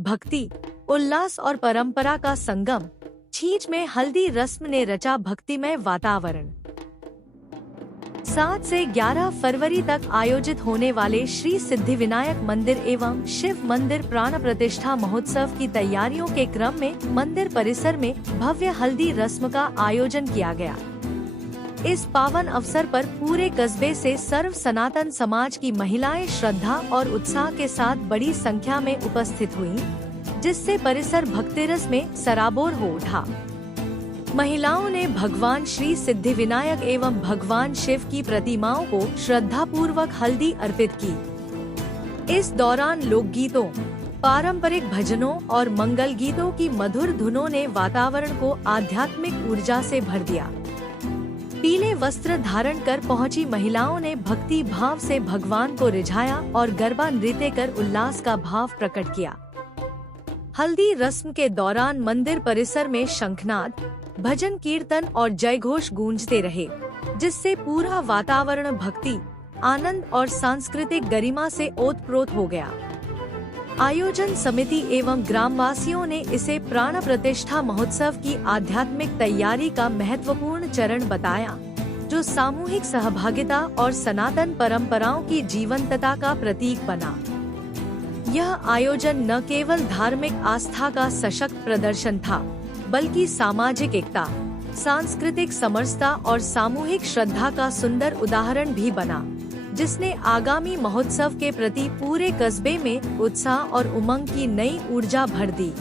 भक्ति, उल्लास और परंपरा का संगम। छींच में हल्दी रस्म ने रचा भक्तिमय वातावरण। 7 से 11 फरवरी तक आयोजित होने वाले श्री सिद्धिविनायक मंदिर एवं शिव मंदिर प्राण प्रतिष्ठा महोत्सव की तैयारियों के क्रम में मंदिर परिसर में भव्य हल्दी रस्म का आयोजन किया गया। इस पावन अवसर पर पूरे कस्बे से सर्व सनातन समाज की महिलाएं श्रद्धा और उत्साह के साथ बड़ी संख्या में उपस्थित हुईं, जिससे परिसर भक्तिरस में सराबोर हो उठा। महिलाओं ने भगवान श्री सिद्धिविनायक एवं भगवान शिव की प्रतिमाओं को श्रद्धा पूर्वक हल्दी अर्पित की। इस दौरान लोकगीतों, पारंपरिक भजनों और मंगल गीतों की मधुर धुनों ने वातावरण को आध्यात्मिक ऊर्जा से भर दिया। पीले वस्त्र धारण कर पहुंची महिलाओं ने भक्ति भाव से भगवान को रिझाया और गरबा नृत्य कर उल्लास का भाव प्रकट किया। हल्दी रस्म के दौरान मंदिर परिसर में शंखनाद, भजन कीर्तन और जयघोष गूंजते रहे, जिससे पूरा वातावरण भक्ति, आनंद और सांस्कृतिक गरिमा से ओतप्रोत हो गया। आयोजन समिति एवं ग्रामवासियों ने इसे प्राण प्रतिष्ठा महोत्सव की आध्यात्मिक तैयारी का महत्वपूर्ण चरण बताया, जो सामूहिक सहभागिता और सनातन परंपराओं की जीवंतता का प्रतीक बना। यह आयोजन न केवल धार्मिक आस्था का सशक्त प्रदर्शन था, बल्कि सामाजिक एकता, सांस्कृतिक समरसता और सामूहिक श्रद्धा का सुंदर उदाहरण भी बना, जिसने आगामी महोत्सव के प्रति पूरे कस्बे में उत्साह और उमंग की नई ऊर्जा भर दी।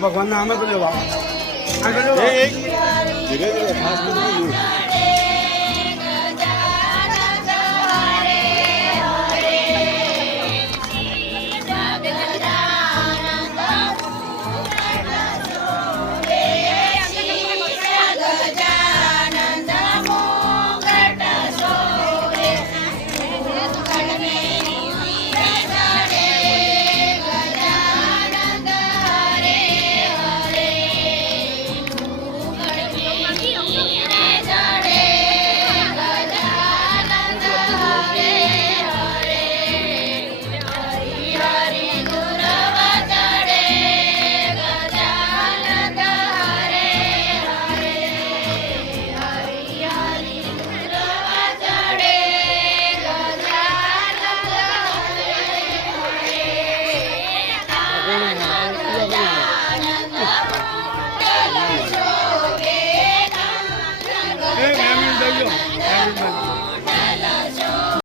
भगवान नाम है तो